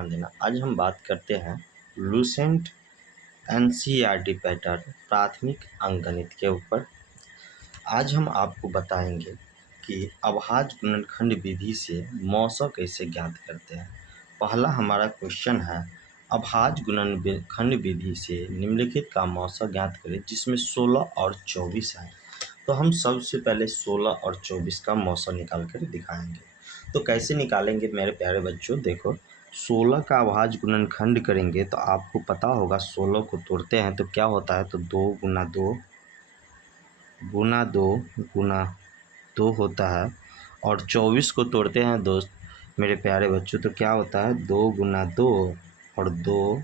ध्यान देना। आज हम बात करते हैं लूसेंट एनसीईआरटी पैटर्न प्राथमिक अंकगणित के ऊपर। आज हम आपको बताएंगे कि अभाज्य गुणनखंड विधि से मौसा कैसे ज्ञात करते हैं। पहला हमारा क्वेश्चन है, अभाज्य गुणनखंड विधि से निम्नलिखित का मौसा ज्ञात करें, जिसमें 16 और 24 है। तो हम सबसे पहले 16 और 24 का मौसा निकाल कर दिखाएंगे। तो कैसे निकालेंगे मेरे प्यारे बच्चों, देखो 16 का अभाज्य गुणनखंड करेंगे तो आपको पता होगा 16 को तोड़ते हैं तो क्या होता है, तो 2 गुना 2 गुना 2 गुना 2 होता है। और 24 को तोड़ते हैं दोस्त मेरे प्यारे बच्चों तो क्या होता है, 2 गुना 2 और 2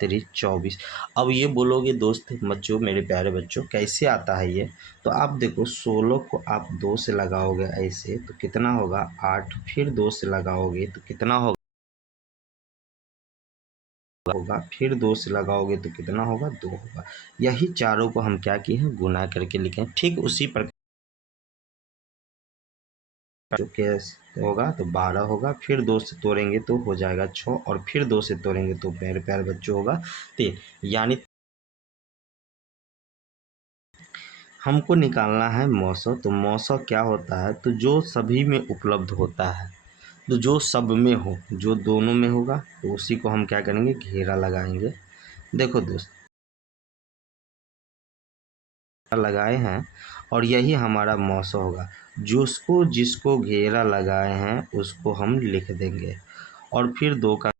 3 24। अब ये बोलोगे दोस्त बच्चों मेरे प्यारे बच्चों कैसे आता है ये, तो आप देखो 16 को आप 2 से लगाओगे ऐसे तो कितना होगा 8, फिर 2 से लगाओगे तो कितना होगा फिर 2 से लगाओगे तो कितना होगा 2 होगा। यही चारों को हम क्या किए हैं, गुना करके लिखे हैं। ठीक उसी प्रकार जो कैसे होगा तो 12 होगा, फिर 2 से तोड़ेंगे तो हो जाएगा 6 और फिर 2 से तोड़ेंगे तो मेरे प्यारे बच्चों होगा 3। यानी हमको निकालना है मौसा। तो मौसा क्या होता है, तो जो सभी में उपलब्ध होता है, तो जो सब में हो, जो दोनों में होगा तो उसी को हम क्या करेंगे, घेरा लगाएंगे। देखो दोस्त लगाए हैं और यही हमारा मौसा होगा। जिसको जिसको घेरा लगाए हैं उसको हम लिख देंगे और फिर 2 का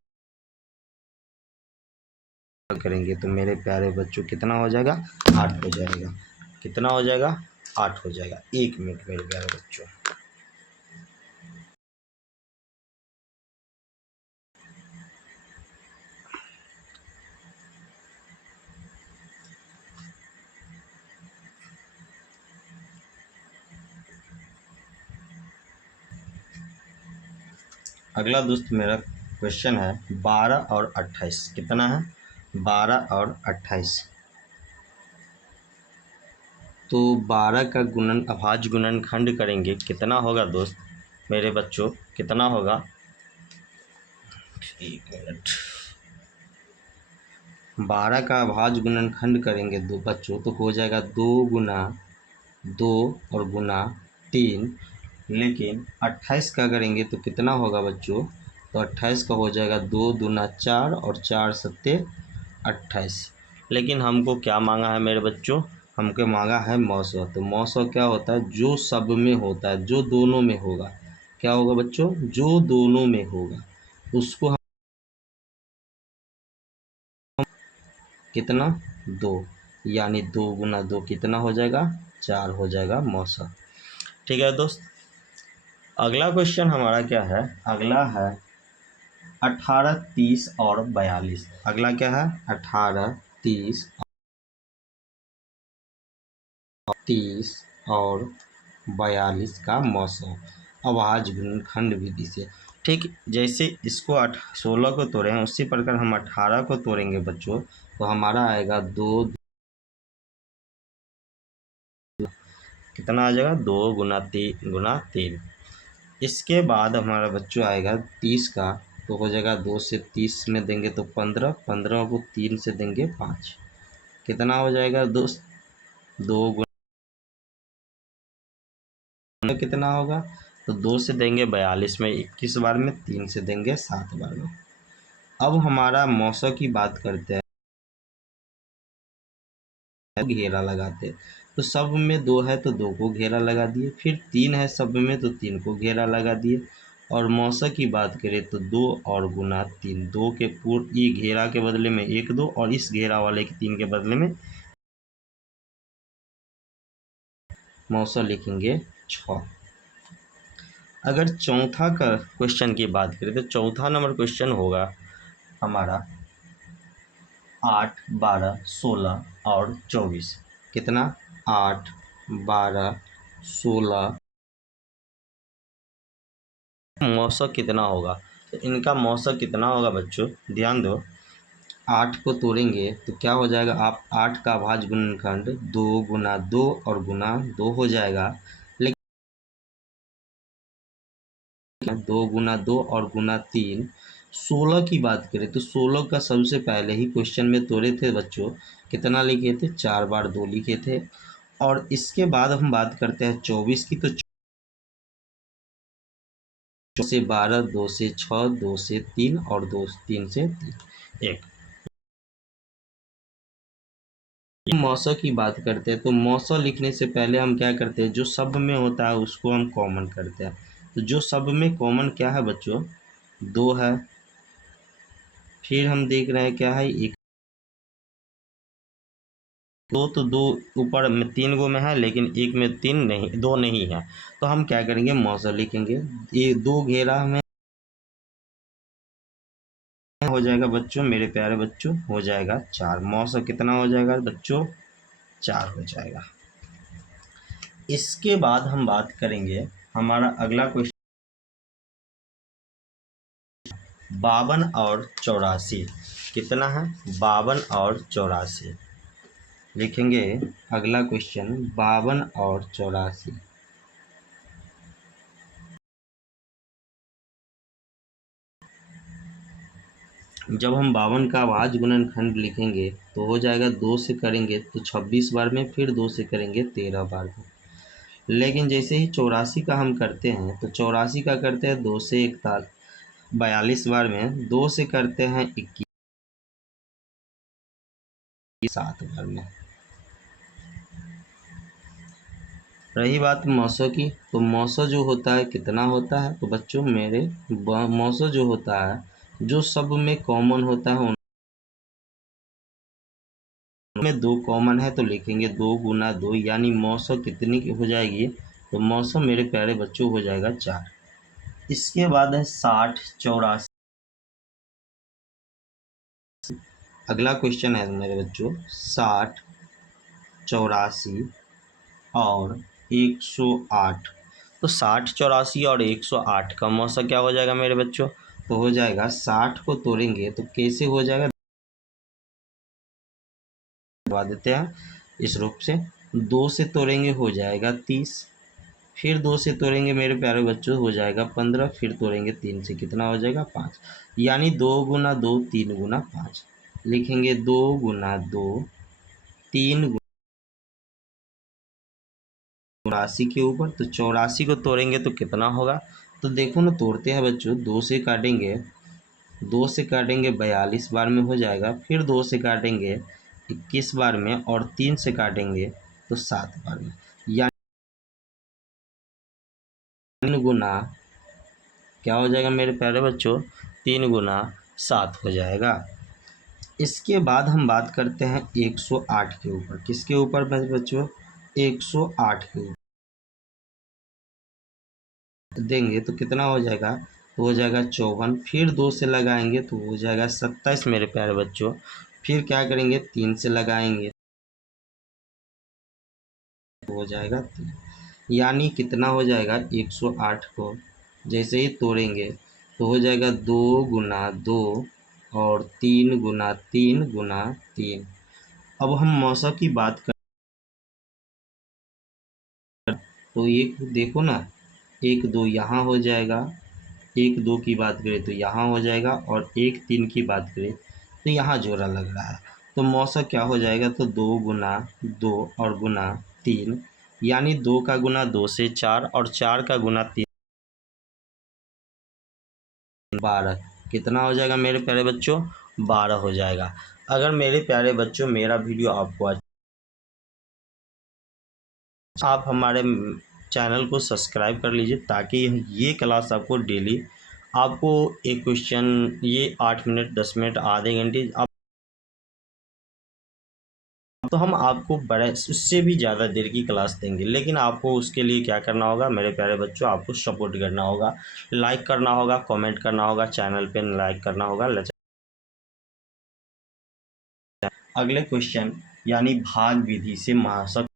करेंगे तो मेरे प्यारे बच्चों कितना हो जाएगा, 8 हो जाएगा। कितना हो जाएगा, 8 हो जाएगा। 1 मिनट मेरे प्यारे बच्चों। अगला दोस्त मेरा क्वेश्चन है 12 और 28। कितना है, 12 और 28। तो 12 का गुणन अभाज्य गुणनखंड करेंगे कितना होगा दोस्त मेरे बच्चों, कितना होगा, 1 मिनट। 12 का अभाज्य गुणनखंड करेंगे दो बच्चों तो हो जाएगा 2 गुना 2 और गुना 3। लेकिन 28 का करेंगे तो कितना होगा बच्चों, तो 28 का हो जाएगा 2 दूना 4 और 4 सत्ते 28। लेकिन हमको क्या मांगा है मेरे बच्चों, हमको मांगा है मौसा। तो मौसा क्या होता है, जो सब में होता है, जो दोनों में होगा। क्या होगा बच्चों, जो दोनों में होगा उसको हम कितना 2, यानी 2 गुना 2 कितना हो जाएगा, 4 हो जाएगा मौसा। ठीक है दोस्त। अगला क्वेश्चन हमारा क्या है, अगला है 18 30 और 42। अगला क्या है, 18 30 और 42 का मौसा अभाज्य गुणनखंड विधि से। ठीक जैसे इसको 16 को तोड़े हैं उसी प्रकार हम 18 को तोड़ेंगे बच्चों तो हमारा आएगा 2, कितना आ जाएगा 2 गुना 3। इसके बाद हमारा बच्चों आएगा 30 का, तो हो जाएगा 2 से 30 में देंगे तो 15, 15 को 3 से देंगे 5। कितना हो जाएगा दोस्त, 2 गुना कितना होगा, तो 2 से देंगे 42 में 21 बार में, 3 से देंगे 7 बार में। अब हमारा मौसा की बात करते हैं, घेरा लगाते। तो सब में 2 है तो 2 को घेरा लगा दिए, फिर 3 है सब में तो 3 को घेरा लगा दिए। और मौसा की बात करें तो 2 और गुना 3, 2 के पूर्व ये घेरा के बदले में 1 2 और इस घेरा वाले के 3 के बदले में मौसा लिखेंगे 6। अगर चौथा का क्वेश्चन की बात करें तो चौथा नंबर क्वेश्चन होगा हमारा 8 12 16 और 24। कितना, 8 12 16 मौसा कितना होगा, तो इनका मौसा कितना होगा बच्चों ध्यान दो। 8 को तोड़ेंगे तो क्या हो जाएगा, आप 8 का अभाज्य गुणनखंड 2 गुना 2 और गुना 2 हो जाएगा। लेकिन 2 गुना 2 और गुना 3। 16 की बात करें तो 16 का सबसे पहले ही क्वेश्चन में तोड़े थे बच्चों, कितना लिखे थे, 4 बार 2 लिखे थे। और इसके बाद हम बात करते हैं 24 की, तो 2 से 12, 2 से 6, 2 से 3 और 2 3 से 3 1। मौसा की बात करते हैं तो मौसा लिखने से पहले हम क्या करते हैं, जो शब्द में होता है उसको हम कॉमन करते हैं। तो जो शब्द में कॉमन क्या है बच्चों, 2 है। फिर हम देख रहे हैं क्या है, 1 2, तो 2 ऊपर में 3 गो में है, लेकिन एक में 3 नहीं, 2 नहीं है। तो हम क्या करेंगे, मौसा लिखेंगे। ये 2 घेरा में हो जाएगा बच्चों, मेरे प्यारे बच्चों, हो जाएगा 4। मौसा कितना हो जाएगा बच्चों, 4 हो जाएगा। इसके बाद हम बात करेंगे, हमारा अगला क्वेश्चन 52 और 84। कितना है, 52 और 84 लिखेंगे। अगला क्वेश्चन 52 और 84। जब हम 52 का अभाज्य गुणनखंड लिखेंगे तो हो जाएगा, 2 से करेंगे तो 26 बार में, फिर 2 से करेंगे 13 बार में। लेकिन जैसे ही 84 का हम करते हैं तो 84 का करते हैं 2 से 42 बार में, 2 से करते हैं 21 7 बार में। रही बात मौसों की, तो मौसो जो होता है कितना होता है, तो बच्चों मेरे मौसो जो होता है, जो सब में कॉमन होता है उनमें 2 कॉमन है, तो लिखेंगे 2 गुना 2, यानी मौसो कितनी की हो जाएगी, तो मौसो मेरे प्यारे बच्चों हो जाएगा 4। इसके बाद है 60 84। अगला क्वेश्चन है मेरे बच्चों 60 84 और 108। तो 60 84 और 108 का मौसा क्या हो जाएगा मेरे बच्चों, तो हो जाएगा 60 को तोड़ेंगे तो कैसे हो जाएगा, दबा देते हैं इस रूप से। 2 से तोड़ेंगे हो जाएगा 30, फिर 2 से तोड़ेंगे मेरे प्यारे बच्चों हो जाएगा 15, फिर तोड़ेंगे 3 से, कितना हो जाएगा 5। यानी 2 गुना 2 3 गुना 5। लिखेंगे 2 गुना 2 3 84 के ऊपर, तो 84 को तोड़ेंगे तो कितना होगा, तो देखो ना, तोड़ते हैं बच्चों, 2 से काटेंगे, 2 से काटेंगे 42 बार में हो जाएगा, फिर 2 से काटेंगे 21 बार में, और 3 से काटेंगे तो 7 बार में। यानी 3 गुना क्या हो जाएगा मेरे प्यारे बच्चों, 3 गुना 7 हो जाएगा। इसके बाद हम बात करते हैं 108 के ऊपर। किसके ऊपर मेरे बच्चों, 108 के ऊपर देंगे तो कितना हो जाएगा, तो हो जाएगा 54, फिर 2 से लगाएंगे तो हो जाएगा 27 मेरे प्यारे बच्चों। फिर क्या करेंगे, 3 से लगाएंगे तो हो जाएगा 3। यानी कितना हो जाएगा, 108 को जैसे ही तोड़ेंगे तो हो जाएगा 2 गुना 2 और 3 गुना 3 गुना 3। अब हम मौसा की बात कर, तो एक देखो ना, 1 2 यहाँ हो जाएगा, 1 2 की बात करें तो यहाँ हो जाएगा, और 1 3 की बात करें तो यहाँ जोड़ा लग रहा है। तो मौसा क्या हो जाएगा, तो 2 गुना 2 और गुना 3, यानी 2 का गुना 2 से 4 और 4 का गुना 3 12। कितना हो जाएगा मेरे प्यारे बच्चों, 12 हो जाएगा। अगर मेरे प्यारे बच्चों मेरा वीडियो आपको आप हमारे चैनल को सब्सक्राइब कर लीजिए, ताकि ये क्लास आपको डेली आपको एक क्वेश्चन, ये 8 मिनट 10 मिनट आधे घंटे आप, तो हम आपको बड़े उससे भी ज़्यादा देर की क्लास देंगे। लेकिन आपको उसके लिए क्या करना होगा मेरे प्यारे बच्चों, आपको सपोर्ट करना होगा, लाइक करना होगा, कमेंट करना होगा, चैनल पे लाइक करना होगा। अगले क्वेश्चन यानी भाग विधि से महासक